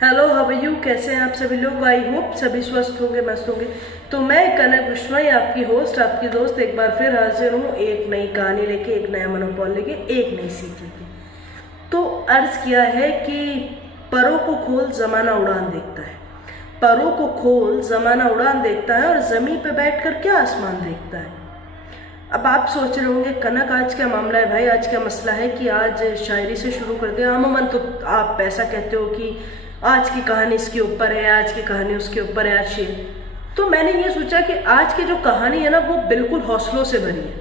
Hello, how are you? कैसे हैं आप सभी लोग? आई होप सभी स्वस्थ होंगे, मस्त होंगे। तो मैं कनक बिश्नोई, आपकी होस्ट, आपकी दोस्त, एक बार फिर हाजिर हूँ एक नई कहानी लेके, एक नया मनोबल लेके, एक नई सीख लेके। तो अर्ज किया है कि परों को खोल जमाना उड़ान देखता है, परों को खोल जमाना उड़ान देखता है, और जमीन पे बैठकर क्या आसमान देखता है। अब आप सोच रहे होंगे कनक आज क्या मामला है भाई, आज क्या मसला है कि आज शायरी से शुरू करते हैं। अमूमन तो आप ऐसा कहते हो कि आज की कहानी इसके ऊपर है, आज की कहानी उसके ऊपर है, आज शेर। तो मैंने ये सोचा कि आज की जो कहानी है ना, वो बिल्कुल हौसलों से भरी है,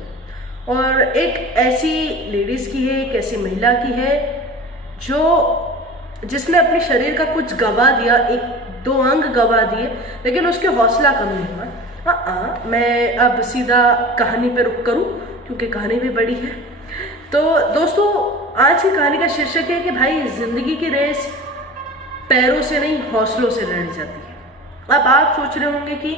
और एक ऐसी लेडीज की है, एक ऐसी महिला की है जिसने अपने शरीर का कुछ गवा दिया, एक दो अंग गवा दिए, लेकिन उसके हौसला कम नहीं हुआ। मैं अब सीधा कहानी पे रुक करूं क्योंकि कहानी भी बड़ी है। तो दोस्तों, आज की कहानी का शीर्षक है कि भाई जिंदगी की रेस पैरों से नहीं, हौसलों से लड़ी जाती है। अब आप सोच रहे होंगे कि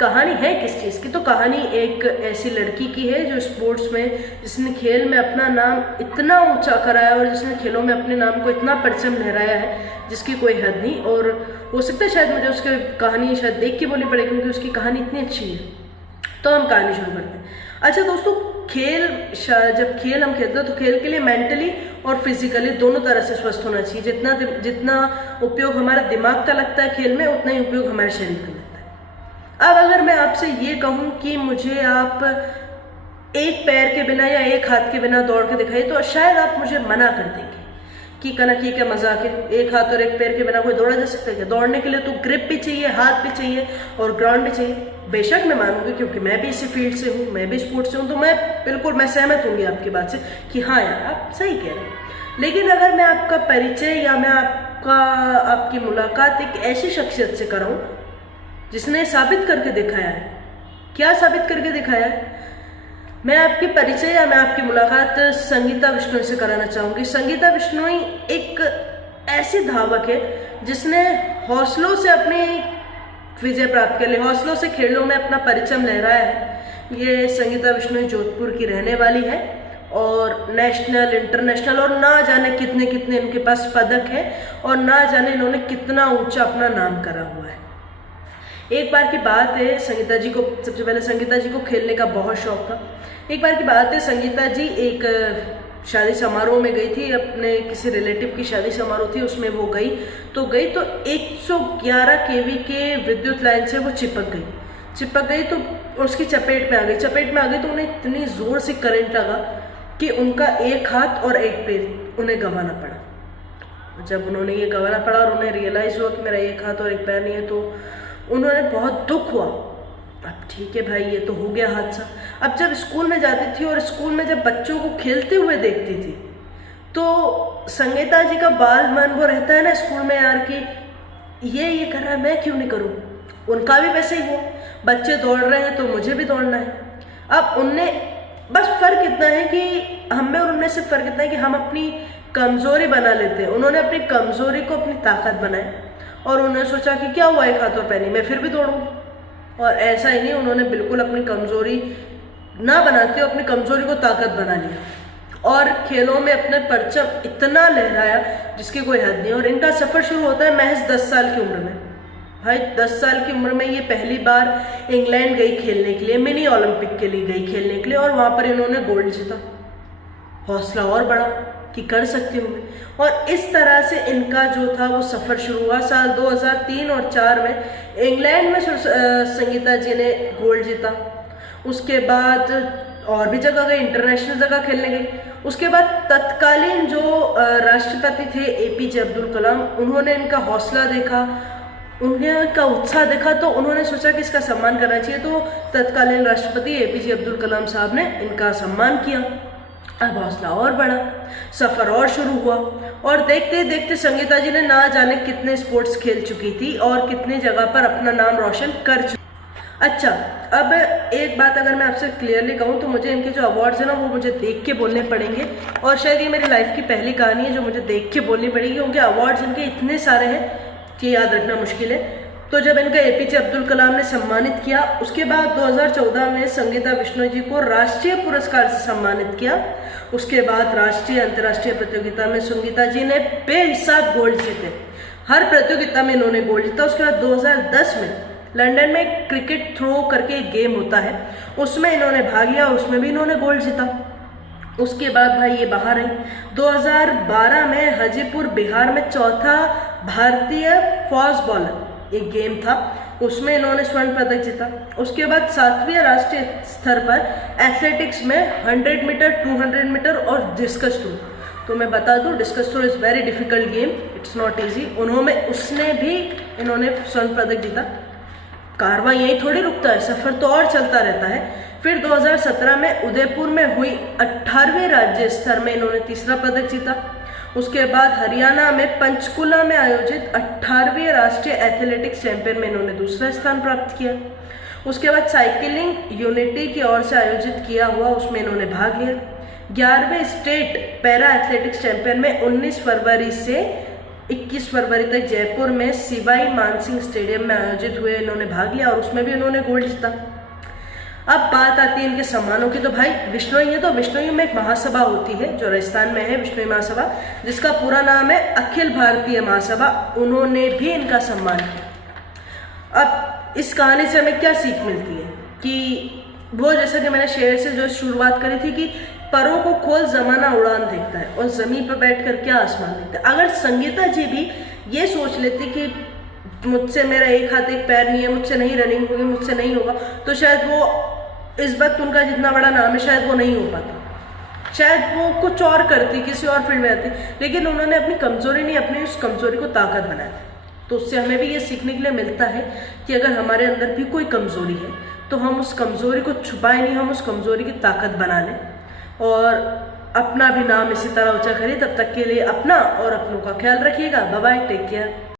कहानी है किस चीज़ की। तो कहानी एक ऐसी लड़की की है जो स्पोर्ट्स में, जिसने खेल में अपना नाम इतना ऊंचा कराया, और जिसने खेलों में अपने नाम को इतना परचम लहराया है जिसकी कोई हद नहीं। और हो सकता है शायद मुझे उसकी कहानी शायद देख के बोलनी पड़े, क्योंकि उसकी कहानी इतनी अच्छी है। तो हम कहानी शुरू करते हैं। अच्छा दोस्तों, जब खेल हम खेलते हैं तो खेल के लिए मेंटली और फिजिकली दोनों तरह से स्वस्थ होना चाहिए। जितना उपयोग हमारा दिमाग का लगता है खेल में, उतना ही उपयोग हमारे शरीर का लगता है। अब अगर मैं आपसे ये कहूँ कि मुझे आप एक पैर के बिना या एक हाथ के बिना दौड़ के दिखाइए, तो शायद आप मुझे मना कर देंगे कि कनक ये क्या मजाक है, एक हाथ और एक पैर के बिना कोई दौड़ा जा सकता है क्या? दौड़ने के लिए तो ग्रिप भी चाहिए, हाथ भी चाहिए और ग्राउंड भी चाहिए। बेशक मैं मानूंगी, क्योंकि मैं भी इसी फील्ड से हूँ, मैं भी स्पोर्ट्स से हूँ, तो मैं सहमत हूँगी आपकी बात से कि हाँ यार, आप सही कह रहे हैं। लेकिन अगर मैं आपका परिचय या मैं आपकी मुलाकात एक ऐसी शख्सियत से कराऊँ जिसने साबित करके दिखाया है, क्या साबित करके दिखाया है? मैं आपकी परिचय या मैं आपकी मुलाकात संगीता बिश्नोई से कराना चाहूँगी। संगीता बिश्नोई एक ऐसी धावक है जिसने हौसलों से अपनी विजय प्राप्त कर ली, हौसलों से खेलों में अपना परिचम लहराया है। ये संगीता बिश्नोई जोधपुर की रहने वाली है, और नेशनल, इंटरनेशनल और ना जाने कितने कितने इनके पास पदक है, और ना जाने इन्होंने कितना ऊंचा अपना नाम करा हुआ है। एक बार की बात है, संगीता जी को, सबसे पहले संगीता जी को खेलने का बहुत शौक था। एक बार की बात है, संगीता जी एक शादी समारोह में गई थी, अपने किसी रिलेटिव की शादी समारोह थी, उसमें वो गई तो 111 केवी के विद्युत लाइन से वो चिपक गई तो उसकी चपेट में आ गई तो उन्हें इतनी जोर से करंट लगा कि उनका एक हाथ और एक पैर उन्हें गंवाना पड़ा। जब उन्होंने ये गंवाना पड़ा और उन्हें रियलाइज हुआ कि मेरा एक हाथ और एक पैर नहीं है, तो उन्होंने बहुत दुख हुआ। अब ठीक है भाई, ये तो हो गया हादसा। अब जब स्कूल में जाती थी और स्कूल में जब बच्चों को खेलते हुए देखती थी, तो संगीता जी का बाल मन वो रहता है ना स्कूल में यार, कि ये कर रहा है, मैं क्यों नहीं करूं? उनका भी वैसे ही हो, बच्चे दौड़ रहे हैं तो मुझे भी दौड़ना है। अब उनने बस फर्क इतना है कि हम में और उनमें से फर्क इतना है कि हम अपनी कमजोरी बना लेते हैं। उन्होंने अपनी कमजोरी को अपनी ताकत बनाया, और उन्होंने सोचा कि क्या हुआ, एक हाथ और पैर नहीं, मैं फिर भी दौड़ूंगी। और ऐसा ही नहीं, उन्होंने बिल्कुल अपनी कमजोरी ना बनाते हुए अपनी कमजोरी को ताकत बना लिया, और खेलों में अपने परचम इतना लहराया जिसकी कोई हद नहीं। और इनका सफर शुरू होता है महज 10 साल की उम्र में। भाई 10 साल की उम्र में ये पहली बार इंग्लैंड गई खेलने के लिए, मिनी ओलंपिक के लिए गई खेलने के लिए, और वहां पर इन्होंने गोल्ड जीता। हौसला और बढ़ा कि कर सकती हूँ मैं, और इस तरह से इनका जो था वो सफर शुरू हुआ। साल 2003 और 4 में इंग्लैंड में संगीता जी ने गोल्ड जीता। उसके बाद और भी जगह गई, इंटरनेशनल जगह खेलने गई। उसके बाद तत्कालीन जो राष्ट्रपति थे APJ अब्दुल कलाम, उन्होंने इनका हौसला देखा, उन्हें इनका उत्साह देखा, तो उन्होंने सोचा कि इसका सम्मान करना चाहिए। तो तत्कालीन राष्ट्रपति APJ अब्दुल कलाम साहब ने इनका सम्मान किया। अब हौसला और बढ़ा, सफर और शुरू हुआ, और देखते देखते संगीता जी ने ना जाने कितने स्पोर्ट्स खेल चुकी थी और कितने जगह पर अपना नाम रोशन कर चुकी। अच्छा, अब एक बात अगर मैं आपसे क्लियरली कहूँ तो मुझे इनके जो अवार्ड्स हैं ना, वो मुझे देख के बोलने पड़ेंगे, और शायद ये मेरी लाइफ की पहली कहानी है जो मुझे देख के बोलनी पड़ेगी, क्योंकि अवार्ड्स इनके इतने सारे हैं कि याद रखना मुश्किल है। तो जब इनका APJ अब्दुल कलाम ने सम्मानित किया, उसके बाद 2014 में संगीता बिश्नोई जी को राष्ट्रीय पुरस्कार से सम्मानित किया। उसके बाद राष्ट्रीय अंतर्राष्ट्रीय प्रतियोगिता में संगीता जी ने बेहिसाब गोल्ड जीते। हर प्रतियोगिता में इन्होंने गोल्ड जीता। उसके बाद 2010 में लंदन में क्रिकेट थ्रो करके एक गेम होता है, उसमें इन्होंने भाग लिया और उसमें भी इन्होंने गोल्ड जीता। उसके बाद भाई ये बाहर आई। 2012 में हाजीपुर बिहार में चौथा भारतीय फास्ट बॉलर एक गेम था, उसमें इन्होंने स्वर्ण पदक जीता। उसके बाद 7वें राष्ट्रीय स्तर पर एथलेटिक्स में 100 मीटर, 200 मीटर और डिस्कस थ्रो। तो मैं बता दूं, discus throw is very difficult game, it's not easy. इन्होंने स्वर्ण पदक जीता। कारवां यही थोड़ी रुकता है, सफ़र तो और चलता रहता है। फिर 2017 में उदयपुर में हुई 18वें राज्य स्तर में इन्होंने तीसरा पदक जीता। उसके बाद हरियाणा में पंचकुला में आयोजित 18वें राष्ट्रीय एथलेटिक्स चैंपियन में इन्होंने दूसरा स्थान प्राप्त किया। उसके बाद साइकिलिंग यूनिटी की ओर से आयोजित किया हुआ उसमें इन्होंने भाग लिया। 11वें स्टेट पैरा एथलेटिक्स चैंपियन में 19 फरवरी से 21 फरवरी तक जयपुर में सिवाई मानसिंह स्टेडियम में आयोजित हुए इन्होंने भाग लिया और उसमें भी इन्होंने गोल्ड जीता। अब बात आती है इनके सम्मानों की। तो भाई विश्नोई है, तो विश्नोई में एक महासभा होती है जो राजस्थान में है, विश्नोई महासभा, जिसका पूरा नाम है अखिल भारतीय महासभा। उन्होंने भी इनका सम्मान किया। अब इस कहानी से हमें क्या सीख मिलती है कि वो, जैसा कि मैंने शेर से जो शुरुआत करी थी कि परों को खोल जमाना उड़ान देखता है और जमीन पर बैठकर क्या आसमान देखता है। अगर संगीता जी भी ये सोच लेती कि मुझसे मेरा एक हाथ एक पैर नहीं है, मुझसे नहीं रनिंग होगी, मुझसे नहीं होगा, तो शायद वो इस वक्त उनका जितना बड़ा नाम है शायद वो नहीं हो पाता, शायद वो कुछ और करती, किसी और फील्ड में आती। लेकिन उन्होंने अपनी कमजोरी नहीं, अपनी उस कमजोरी को ताकत बनाया। तो उससे हमें भी ये सीखने के लिए मिलता है कि अगर हमारे अंदर भी कोई कमजोरी है तो हम उस कमजोरी को छुपाए नहीं, हम उस कमजोरी की ताकत बना लें और अपना भी नाम इसी तरह ऊंचा करें। तब तक के लिए अपना और अपनों का ख्याल रखिएगा। Bye bye, take care.